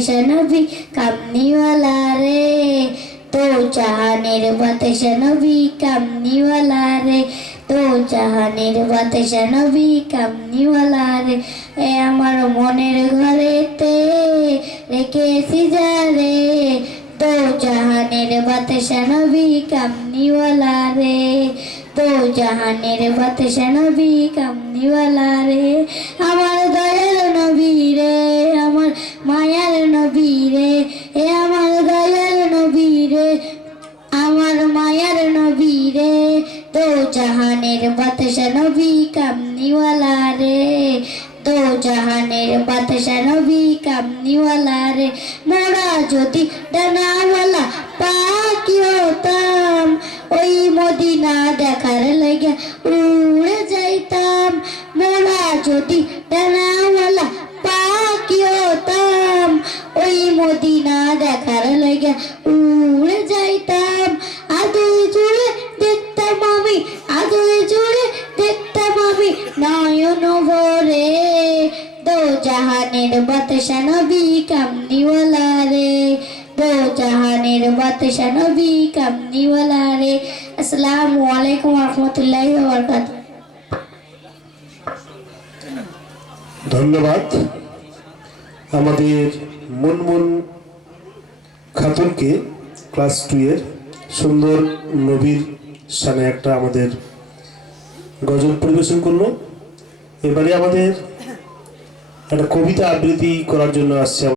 बादशाह नबी कमनी वाला रे, तो जहानेर बादशाह नबी कमनी वाला रे, तो जहानेर बादशाह नबी कमनी वाला रे। ए आमार मनेर घरेते रेखेছি যারে, तो जहानेर बादशाह नबी कमनी वाला रे, तो जहानेर बादशाह नबी कमनी वाला रे। আমার দয়ার নবী রে, আমার মায়ার নবী রে, এ আমার দয়ার নবী রে, আমার মায়ার নবী রে, তো জাহানের বাদশা নবী কামনিওয়ালা রে, তো জাহানের বাদশা নবী কামনিওয়ালা রে। মোরা যদি ডানাওয়ালা পাখি হতাম, ওই মদিনা দেখার লাগে উড়ে যাইতাম। মোরা যদি ডানাওয়ালা পাখি হতাম, ওই মদিনা দেখার লাগে উড়ে যাইতাম। আদুই জুড়ে দেখতাম আমি, আদুই জুড়ে দেখতাম আমি নয়ন ভরে, দো জাহানের বাদশা নবী কামনিওয়ালা রে, দো জাহানের বাদশা নবী কামনিওয়ালা রে। আসসালামু আলাইকুম ওয়া রাহমাতুল্লাহি ওয়া বারাকাতুহু। ধন্যবাদ আমাদের মুনমুন খাতুনকে ক্লাস 2 এর সুন্দর নবীর শানে একটা আমাদের গজল পরিবেশন করলো। এবারে আমাদের একটা কবিতা আবৃত্তি করার জন্য আসছে।